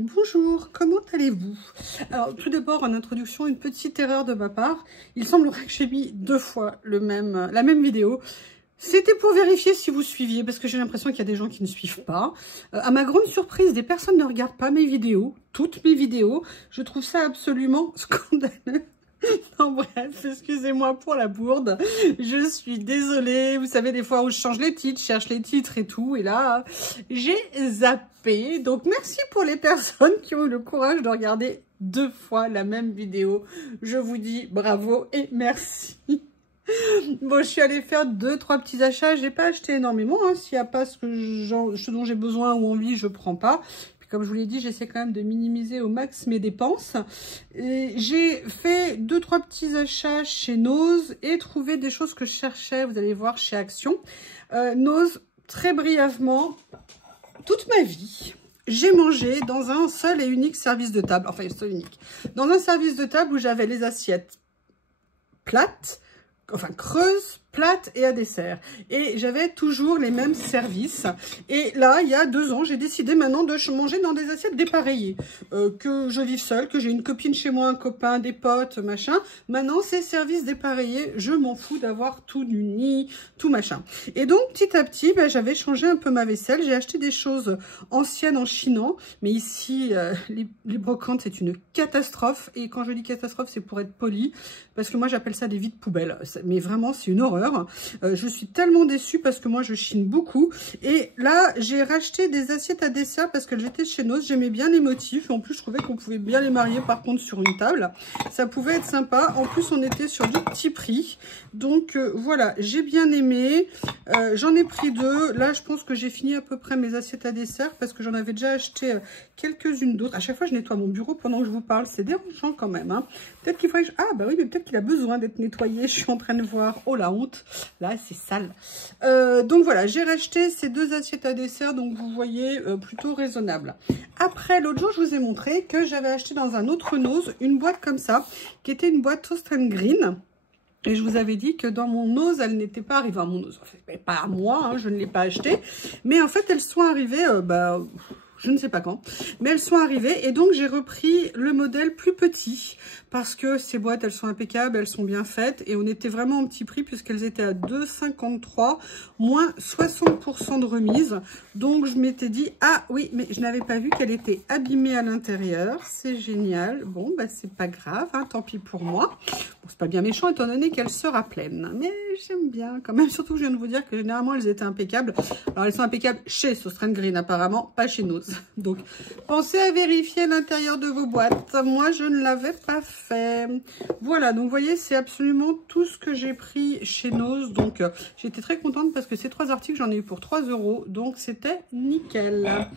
Bonjour, comment allez-vous? Alors tout d'abord en introduction, une petite erreur de ma part. Il semblerait que j'ai mis 2 fois la même vidéo. C'était pour vérifier si vous suiviez, parce que j'ai l'impression qu'il y a des gens qui ne suivent pas. À ma grande surprise, des personnes ne regardent pas mes vidéos, toutes mes vidéos. Je trouve ça absolument scandaleux. Non, bref, excusez-moi pour la bourde. Je suis désolée. Vous savez, des fois où je change les titres, je cherche les titres et tout. Et là, j'ai zappé. Donc, merci pour les personnes qui ont eu le courage de regarder 2 fois la même vidéo. Je vous dis bravo et merci. Bon, je suis allée faire 2-3 petits achats. J'ai pas acheté énormément. Hein. S'il n'y a pas ce dont j'ai besoin ou envie, je prends pas. Comme je vous l'ai dit, j'essaie quand même de minimiser au max mes dépenses. J'ai fait 2-3 petits achats chez Nose et trouvé des choses que je cherchais, vous allez voir, chez Action. Nose, très brièvement, toute ma vie, j'ai mangé dans un seul et unique service de table. Enfin, seul unique. Dans un service de table où j'avais les assiettes plates, enfin creuses, plate et à dessert. Et j'avais toujours les mêmes services. Et là, il y a 2 ans, j'ai décidé maintenant de manger dans des assiettes dépareillées. Que je vive seule, que j'ai une copine chez moi, un copain, des potes, machin. Maintenant, ces services dépareillés, je m'en fous d'avoir tout du nid, tout machin. Et donc, petit à petit, ben, j'avais changé un peu ma vaisselle. J'ai acheté des choses anciennes en chinant. Mais ici, les brocantes, c'est une catastrophe. Et quand je dis catastrophe, c'est pour être poli. Parce que moi, j'appelle ça des vides poubelles. Mais vraiment, c'est une horreur. Je suis tellement déçue parce que moi je chine beaucoup et là j'ai racheté des assiettes à dessert parce que j'étais chez Nose, j'aimais bien les motifs et en plus je trouvais qu'on pouvait bien les marier par contre sur une table, ça pouvait être sympa, en plus on était sur du petit prix donc voilà, j'ai bien aimé, j'en ai pris 2, là je pense que j'ai fini à peu près mes assiettes à dessert parce que j'en avais déjà acheté quelques-unes d'autres. À chaque fois je nettoie mon bureau pendant que je vous parle, c'est dérangeant quand même hein. Peut-être qu'il faudrait que ah bah oui, mais peut-être qu'il a besoin d'être nettoyé, je suis en train de voir, oh la honte. Là, c'est sale. Donc voilà, j'ai racheté ces 2 assiettes à dessert, donc vous voyez, plutôt raisonnable. Après, l'autre jour, je vous ai montré que j'avais acheté dans un autre Nose une boîte comme ça, qui était une boîte Toast and Green. Et je vous avais dit que dans mon Nose, elle n'était pas arrivée à mon Nose. Enfin, pas à moi, hein, je ne l'ai pas acheté. Mais en fait, elles sont arrivées, je ne sais pas quand, mais elles sont arrivées et donc j'ai repris le modèle plus petit parce que ces boîtes elles sont impeccables, elles sont bien faites et on était vraiment en petit prix puisqu'elles étaient à 2,53 moins 60% de remise. Donc je m'étais dit ah oui mais je n'avais pas vu qu'elle était abîmée à l'intérieur, c'est génial. Bon bah c'est pas grave, hein, tant pis pour moi. Bon, c'est pas bien méchant étant donné qu'elle sera pleine, mais j'aime bien quand même, surtout que je viens de vous dire que généralement elles étaient impeccables. Alors elles sont impeccables chez Toast and Green apparemment, pas chez Nose. Donc, pensez à vérifier l'intérieur de vos boîtes. Moi, je ne l'avais pas fait. Voilà, donc vous voyez, c'est absolument tout ce que j'ai pris chez Nose. Donc, j'étais très contente parce que ces 3 articles, j'en ai eu pour 3 €. Donc, c'était nickel.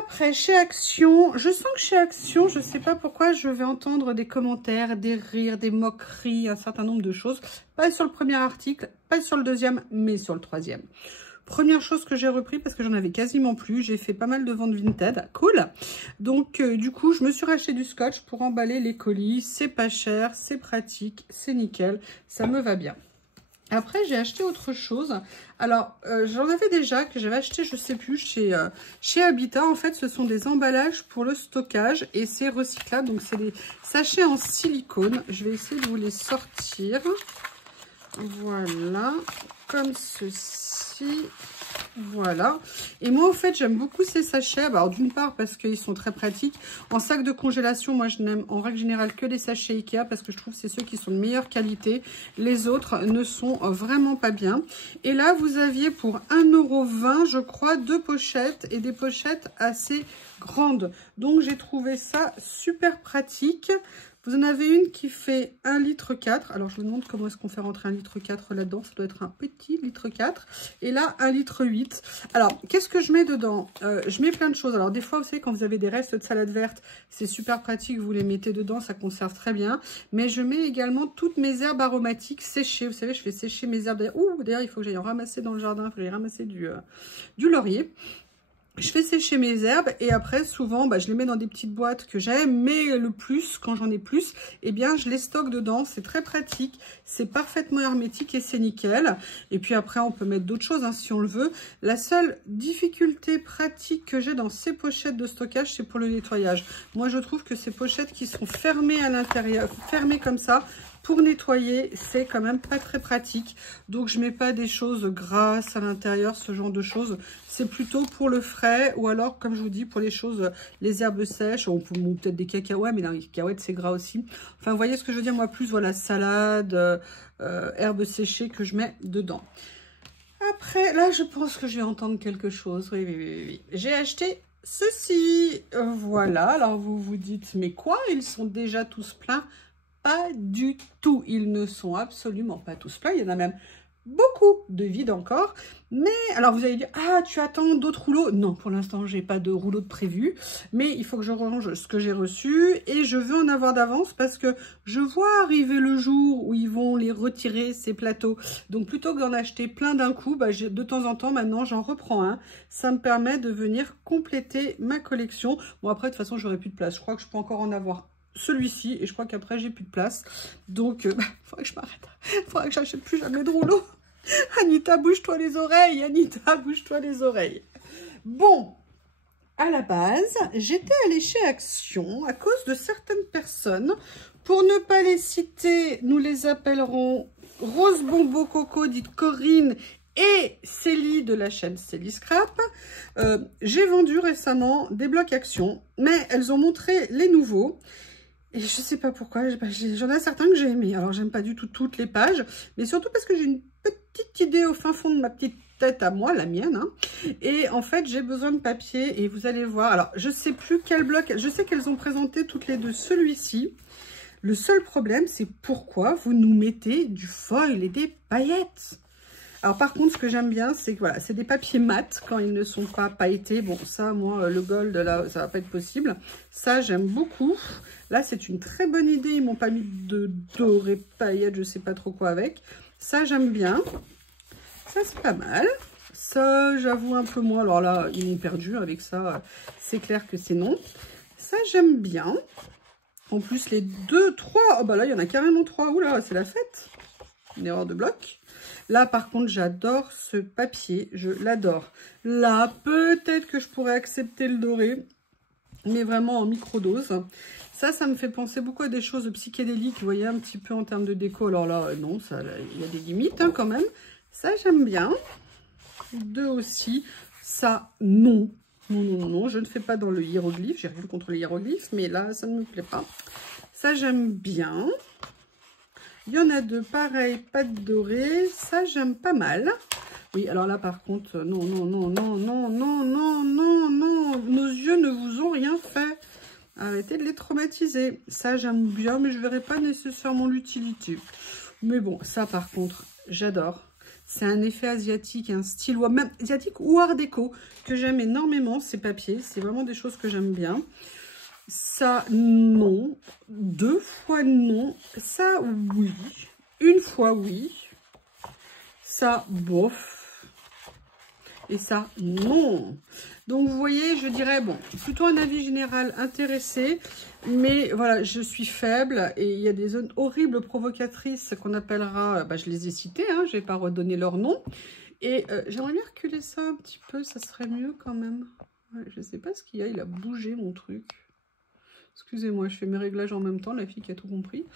Après, chez Action, je sens que chez Action, je ne sais pas pourquoi, je vais entendre des commentaires, des rires, des moqueries, un certain nombre de choses. Pas sur le premier article, pas sur le deuxième, mais sur le 3e. Première chose que j'ai repris parce que j'en avais quasiment plus. J'ai fait pas mal de ventes Vinted. Cool. Donc, du coup, je me suis racheté du scotch pour emballer les colis. C'est pas cher, c'est pratique, c'est nickel. Ça me va bien. Après, j'ai acheté autre chose. Alors, j'en avais déjà, que j'avais acheté, je sais plus, chez Habitat. En fait, ce sont des emballages pour le stockage et c'est recyclable. Donc, c'est des sachets en silicone. Je vais essayer de vous les sortir. Voilà, comme ceci. Voilà. Et moi, en fait, j'aime beaucoup ces sachets. Alors, d'une part, parce qu'ils sont très pratiques. En sac de congélation, moi, je n'aime en règle générale que les sachets Ikea parce que je trouve que c'est ceux qui sont de meilleure qualité. Les autres ne sont vraiment pas bien. Et là, vous aviez pour 1,20 €, je crois, 2 pochettes et des pochettes assez grandes. Donc, j'ai trouvé ça super pratique. Vous en avez une qui fait 1,4 litre. Alors, je vous demande comment est-ce qu'on fait rentrer 1,4 litre là-dedans. Ça doit être un petit 1,4 litre. Et là, 1,8 litre. Alors, qu'est-ce que je mets dedans? Je mets plein de choses. Alors, des fois, vous savez, quand vous avez des restes de salade verte, c'est super pratique. Vous les mettez dedans, ça conserve très bien. Mais je mets également toutes mes herbes aromatiques séchées. Vous savez, je fais sécher mes herbes. Ouh, d'ailleurs, il faut que j'aille en ramasser dans le jardin. Il faut que j'aille ramasser du laurier. Je fais sécher mes herbes et après, souvent, bah, je les mets dans des petites boîtes que j'aime. Mais le plus, quand j'en ai plus, eh bien, je les stocke dedans. C'est très pratique. C'est parfaitement hermétique et c'est nickel. Et puis après, on peut mettre d'autres choses hein, si on le veut. La seule difficulté pratique que j'ai dans ces pochettes de stockage, c'est pour le nettoyage. Moi, je trouve que ces pochettes qui sont fermées à l'intérieur, fermées comme ça, pour nettoyer, c'est quand même pas très pratique. Donc, je mets pas des choses grasses à l'intérieur, ce genre de choses. C'est plutôt pour le frais ou alors, comme je vous dis, pour les choses, les herbes sèches, ou peut-être des cacahuètes, mais non, les cacahuètes, c'est gras aussi. Enfin, vous voyez ce que je veux dire, moi, plus, voilà, salade, herbes séchées que je mets dedans. Après, là, je pense que je vais entendre quelque chose. Oui, oui, oui, oui. J'ai acheté ceci. Voilà, alors vous vous dites, mais quoi? Ils sont déjà tous pleins? Pas du tout, ils ne sont absolument pas tous pleins, il y en a même beaucoup de vides encore, mais alors vous allez dire, ah tu attends d'autres rouleaux? Non, pour l'instant j'ai pas de rouleau de prévu, mais il faut que je range ce que j'ai reçu et je veux en avoir d'avance parce que je vois arriver le jour où ils vont les retirer ces plateaux, donc plutôt que d'en acheter plein d'un coup, bah, de temps en temps maintenant j'en reprends un, ça me permet de venir compléter ma collection. Bon après de toute façon j'aurai plus de place, je crois que je peux encore en avoir celui-ci et je crois qu'après j'ai plus de place, donc faudrait que je m'arrête, faudrait que j'achète plus jamais de rouleau. Anita, bouge-toi les oreilles, Anita, bouge-toi les oreilles. Bon, à la base, j'étais allée chez Action à cause de certaines personnes. Pour ne pas les citer, nous les appellerons Rose Bombo Coco, dite Corinne, et Célie de la chaîne Célie Scrap. J'ai vendu récemment des blocs Action, mais elles ont montré les nouveaux. Et je sais pas pourquoi, j'en ai certains que j'ai aimés. Alors, j'aime pas du tout toutes les pages, mais surtout parce que j'ai une petite idée au fin fond de ma petite tête à moi, la mienne. Hein. Et en fait, j'ai besoin de papier et vous allez voir. Alors, je sais plus quel bloc, je sais qu'elles ont présenté toutes les deux celui-ci. Le seul problème, c'est pourquoi vous nous mettez du foil et des paillettes. Alors par contre, ce que j'aime bien, c'est que voilà, c'est des papiers mat quand ils ne sont pas pailletés. Bon, ça, moi, le gold, là, ça va pas être possible. Ça, j'aime beaucoup. Là, c'est une très bonne idée. Ils m'ont pas mis de doré paillettes, je sais pas trop quoi avec. Ça, j'aime bien. Ça, c'est pas mal. Ça, j'avoue un peu moins. Alors là, ils m'ont perdu avec ça. C'est clair que c'est non. Ça, j'aime bien. En plus, les 2, 3... Oh, bah là, il y en a carrément 3. Oula, c'est la fête. Une erreur de bloc. Là, par contre, j'adore ce papier. Je l'adore. Là, peut-être que je pourrais accepter le doré, mais vraiment en microdose. Ça me fait penser beaucoup à des choses psychédéliques, vous voyez, un petit peu en termes de déco. Alors là, non, il y a des limites hein, quand même. Ça, j'aime bien. 2 aussi. Ça, non. Non, non, non, je ne fais pas dans le hiéroglyphe. J'ai rien contre les hiéroglyphes, mais là, ça ne me plaît pas. Ça, j'aime bien. Il y en a 2, pareil, pâte dorée. Ça, j'aime pas mal. Oui, alors là, par contre, non, non, non, non, non, non, non, non, non. Nos yeux ne vous ont rien fait. Arrêtez de les traumatiser. Ça, j'aime bien, mais je ne verrai pas nécessairement l'utilité. Mais bon, ça, par contre, j'adore. C'est un effet asiatique, un style, même asiatique ou art déco, que j'aime énormément, ces papiers. C'est vraiment des choses que j'aime bien. Ça, non. 2 fois, non. Ça, oui. 1 fois, oui. Ça, bof. Et ça, non. Donc, vous voyez, je dirais, bon, plutôt un avis général intéressé. Mais voilà, je suis faible. Et il y a des zones horribles provocatrices qu'on appellera, bah, je les ai citées, hein, je ne vais pas redonner leur nom. Et j'aimerais bien reculer ça un petit peu, ça serait mieux quand même. Ouais, je ne sais pas ce qu'il y a, il a bougé mon truc. Excusez-moi, je fais mes réglages en même temps, la fille qui a tout compris.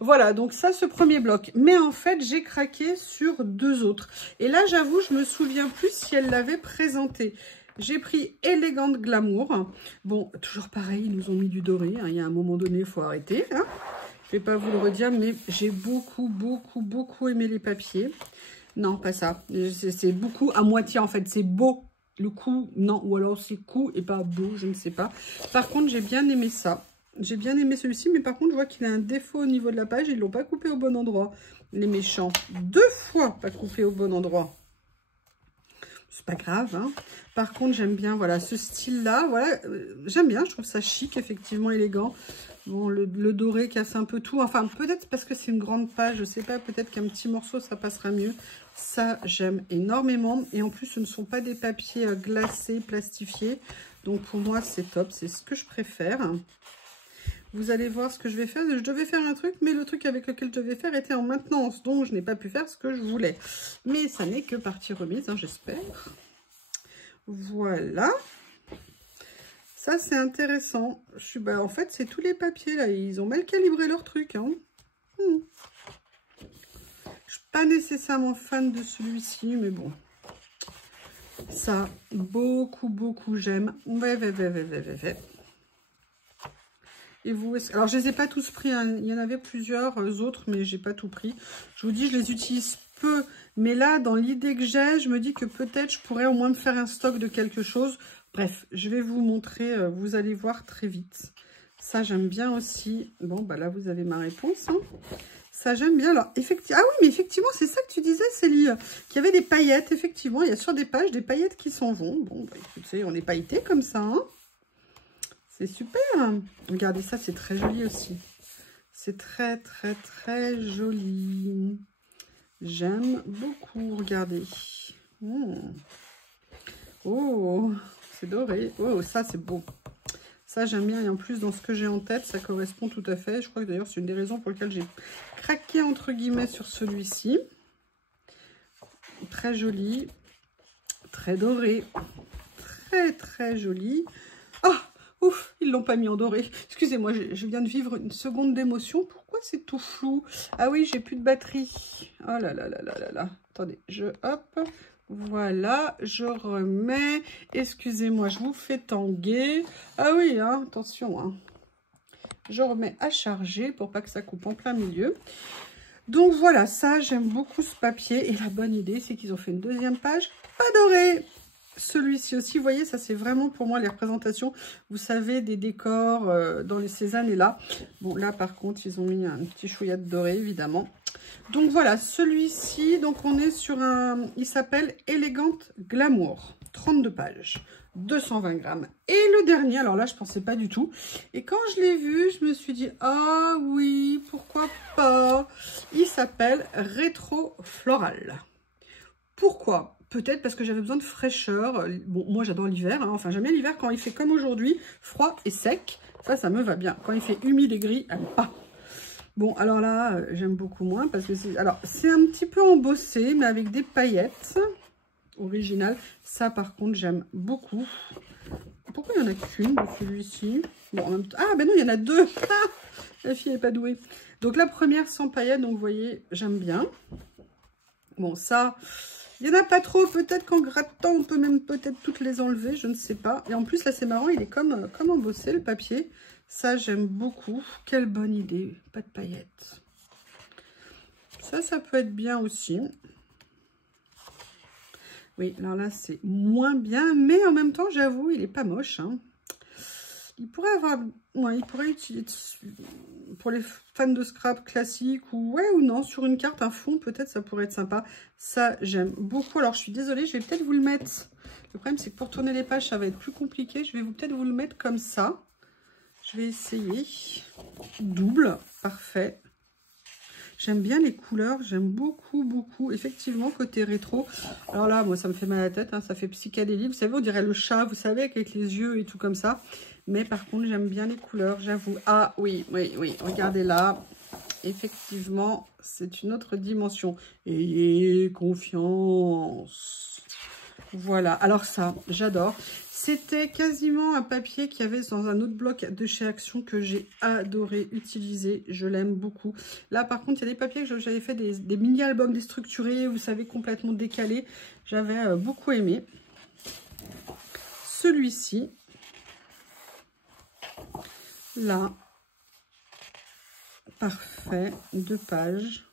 Voilà, donc ça, ce premier bloc. Mais en fait, j'ai craqué sur 2 autres. Et là, j'avoue, je me souviens plus si elle l'avait présenté. J'ai pris Elegant Glamour. Bon, toujours pareil, ils nous ont mis du doré. Hein. Il y a un moment donné, il faut arrêter. Hein. Je ne vais pas vous le redire, mais j'ai beaucoup, beaucoup, beaucoup aimé les papiers. Non, pas ça. C'est beaucoup à moitié, en fait. C'est beau. Le coup, non, ou alors c'est coup et pas beau, je ne sais pas. Par contre, j'ai bien aimé ça. J'ai bien aimé celui-ci, mais par contre, je vois qu'il a un défaut au niveau de la page. Ils ne l'ont pas coupé au bon endroit, les méchants. 2 fois pas coupé au bon endroit. c'est pas grave, hein. Par contre, j'aime bien, voilà, ce style-là, voilà, j'aime bien, je trouve ça chic, effectivement, élégant. Bon, le doré casse un peu tout, enfin, peut-être parce que c'est une grande page, je sais pas, peut-être qu'un petit morceau, ça passera mieux. Ça, j'aime énormément, et en plus, ce ne sont pas des papiers glacés, plastifiés, donc pour moi, c'est top, c'est ce que je préfère. Vous allez voir ce que je vais faire. Je devais faire un truc, mais le truc avec lequel je devais faire était en maintenance. Donc, je n'ai pas pu faire ce que je voulais. Mais ça n'est que partie remise, hein, j'espère. Voilà. Ça, c'est intéressant. En fait, c'est tous les papiers, là. Ils ont mal calibré leur truc. Hein. Je ne suis pas nécessairement fan de celui-ci, mais bon. Ça, beaucoup, j'aime. Ouais. Et vous, alors je les ai pas tous pris, hein. Il y en avait plusieurs autres, mais j'ai pas tout pris. Je vous dis, je les utilise peu, mais là, dans l'idée que j'ai, je me dis que peut-être je pourrais au moins me faire un stock de quelque chose. Bref, je vais vous montrer, vous allez voir très vite. Ça, j'aime bien aussi. Bon, bah là, vous avez ma réponse. Hein. Ça, j'aime bien. Alors, effectivement, ah oui, mais effectivement, c'est ça que tu disais, Célie, qu'il y avait des paillettes. Effectivement, il y a sur des pages des paillettes qui s'en vont. Bon, bah écoutez, on est pailleté comme ça, hein. C'est super. Regardez ça, c'est très joli aussi. C'est très joli. J'aime beaucoup. Regardez. Oh, c'est doré. Oh, ça, c'est beau. Ça, j'aime bien. Et en plus, dans ce que j'ai en tête, ça correspond tout à fait. Je crois que d'ailleurs, c'est une des raisons pour lesquelles j'ai craqué, entre guillemets, sur celui-ci. Très joli. Très doré. Très joli. Oh! Ouf, ils l'ont pas mis en doré. Excusez-moi, je viens de vivre une seconde d'émotion. Pourquoi c'est tout flou? Ah oui, j'ai plus de batterie. Oh là là. Attendez, hop, voilà, je remets. Excusez-moi, je vous fais tanguer. Ah oui, hein, attention. Hein. Je remets à charger pour pas que ça coupe en plein milieu. Donc voilà, ça, j'aime beaucoup ce papier. Et la bonne idée, c'est qu'ils ont fait une deuxième page pas dorée. Celui-ci aussi, vous voyez, ça c'est vraiment pour moi les représentations, vous savez, des décors dans ces années-là. Bon, là par contre, ils ont mis un petit chouïade doré, évidemment. Donc voilà, celui-ci, donc on est sur un, il s'appelle Elegant Glamour, 32 pages, 220 grammes. Et le dernier, alors là, je pensais pas du tout. Et quand je l'ai vu, je me suis dit, ah oui, pourquoi pas. Il s'appelle Rétro Floral. Pourquoi ? Peut-être parce que j'avais besoin de fraîcheur. Bon, moi, j'adore l'hiver. Hein. Enfin, j'aime bien l'hiver quand il fait comme aujourd'hui, froid et sec. Ça me va bien. Quand il fait humide et gris, j'aime pas. Bon, alors là, j'aime beaucoup moins parce que c'est... Alors, c'est un petit peu embossé, mais avec des paillettes originales. Ça, par contre, j'aime beaucoup. Pourquoi il n'y en a qu'une de celui-ci? Bon, en même temps... Ah, ben non, il y en a deux. Ah, la fille n'est pas douée. Donc, la première sans paillettes, donc vous voyez, j'aime bien. Bon, ça... Il n'y en a pas trop, peut-être qu'en grattant, on peut même peut-être toutes les enlever, je ne sais pas. Et en plus, là, c'est marrant, il est comme embossé, le papier. Ça, j'aime beaucoup. Quelle bonne idée, pas de paillettes. Ça peut être bien aussi. Oui, alors là, c'est moins bien, mais en même temps, j'avoue, il n'est pas moche. Hein. Il pourrait avoir... Ouais, il pourrait utiliser... Pour les fans de scrap classique ou non, sur une carte, un fond, peut-être ça pourrait être sympa. Ça, j'aime beaucoup. Alors, je suis désolée, je vais peut-être vous le mettre. Le problème, c'est que pour tourner les pages, ça va être plus compliqué. Je vais peut-être vous le mettre comme ça. Je vais essayer. Double, parfait. J'aime bien les couleurs, j'aime beaucoup. Effectivement, côté rétro. Alors là, moi, ça me fait mal à la tête, hein, ça fait psychédélique. Vous savez, on dirait le chat, vous savez, avec les yeux et tout comme ça. Mais par contre, j'aime bien les couleurs, j'avoue. Ah oui, regardez là. Effectivement, c'est une autre dimension. Ayez confiance. Voilà, alors ça, j'adore. C'était quasiment un papier qu'il y avait dans un autre bloc de chez Action que j'ai adoré utiliser. Je l'aime beaucoup. Là, par contre, il y a des papiers que j'avais fait des mini-albums déstructurés, vous savez, complètement décalés. J'avais beaucoup aimé. Celui-ci, là, parfait, 2 pages.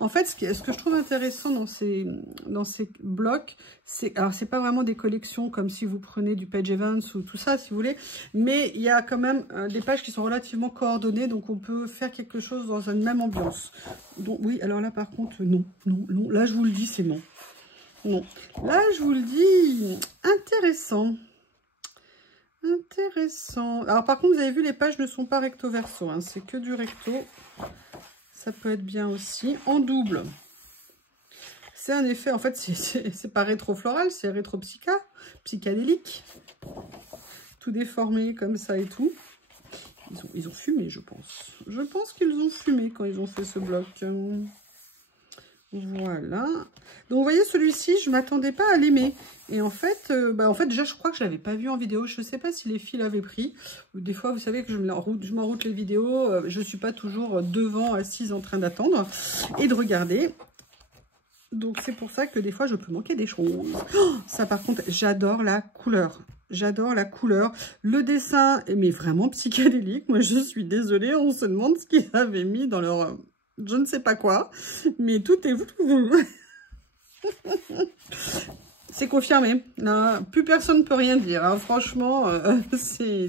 En fait, ce que je trouve intéressant dans ces blocs, c'est... Alors, c'est pas vraiment des collections comme si vous prenez du Page Evans ou tout ça, si vous voulez. Mais il y a quand même des pages qui sont relativement coordonnées. Donc, on peut faire quelque chose dans une même ambiance. Donc, oui, alors là, par contre, non. Là, je vous le dis, c'est non. Non. Là, je vous le dis, intéressant. Intéressant. Alors, par contre, vous avez vu, les pages ne sont pas recto-verso. Hein, c'est que du recto. Ça peut être bien aussi. En double. C'est un effet, en fait, c'est pas rétro-floral, c'est psychédélique. Tout déformé comme ça et tout. Ils ont fumé, je pense. Je pense qu'ils ont fumé quand ils ont fait ce bloc. Voilà. Donc, vous voyez, celui-ci, je ne m'attendais pas à l'aimer. Et en fait, déjà, je crois que je ne l'avais pas vu en vidéo. Je ne sais pas si les filles l'avaient pris. Des fois, vous savez que je m'enroute les vidéos. Je ne suis pas toujours devant, assise, en train d'attendre et de regarder. Donc, c'est pour ça que des fois, je peux manquer des choses. Oh, ça, par contre, j'adore la couleur. J'adore la couleur. Le dessin est vraiment psychédélique. Moi, je suis désolée. On se demande ce qu'ils avaient mis dans leur... je ne sais pas quoi. Mais tout est... C'est confirmé. Non, plus personne ne peut rien dire. Hein. Franchement, c'est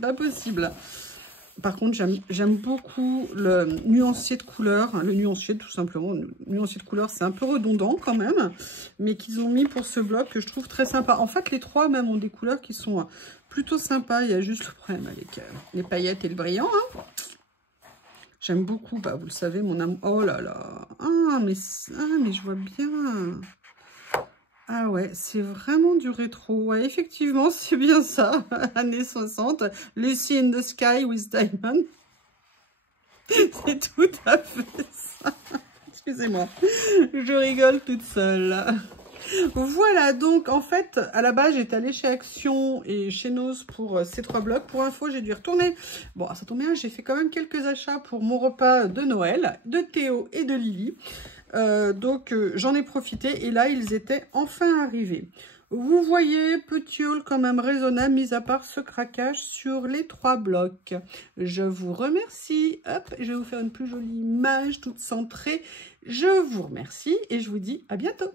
pas possible. Par contre, j'aime beaucoup le nuancier de couleur. Le nuancier, tout simplement. Le nuancier de couleur, c'est un peu redondant quand même. Mais qu'ils ont mis pour ce bloc que je trouve très sympa. En fait, les trois même ont des couleurs qui sont plutôt sympas. Il y a juste le problème avec les paillettes et le brillant. Hein. J'aime beaucoup. Bah, vous le savez, mon amour. Oh là là. Ah, mais je vois bien. Ah ouais, c'est vraiment du rétro. Ouais, effectivement, c'est bien ça. Années 60. Lucy in the Sky with Diamond. C'est tout à fait ça. Excusez-moi. Je rigole toute seule. Voilà, donc en fait, à la base, j'étais allée chez Action et chez Nose pour ces trois blocs. Pour info, j'ai dû y retourner. Bon, ça tombe bien, j'ai fait quand même quelques achats pour mon repas de Noël, de Théo et de Lily. Donc j'en ai profité et là ils étaient enfin arrivés. Vous voyez, petit haul quand même raisonnable, mis à part ce craquage sur les trois blocs. Je vous remercie. Hop, je vais vous faire une plus jolie image toute centrée. Je vous remercie et je vous dis à bientôt.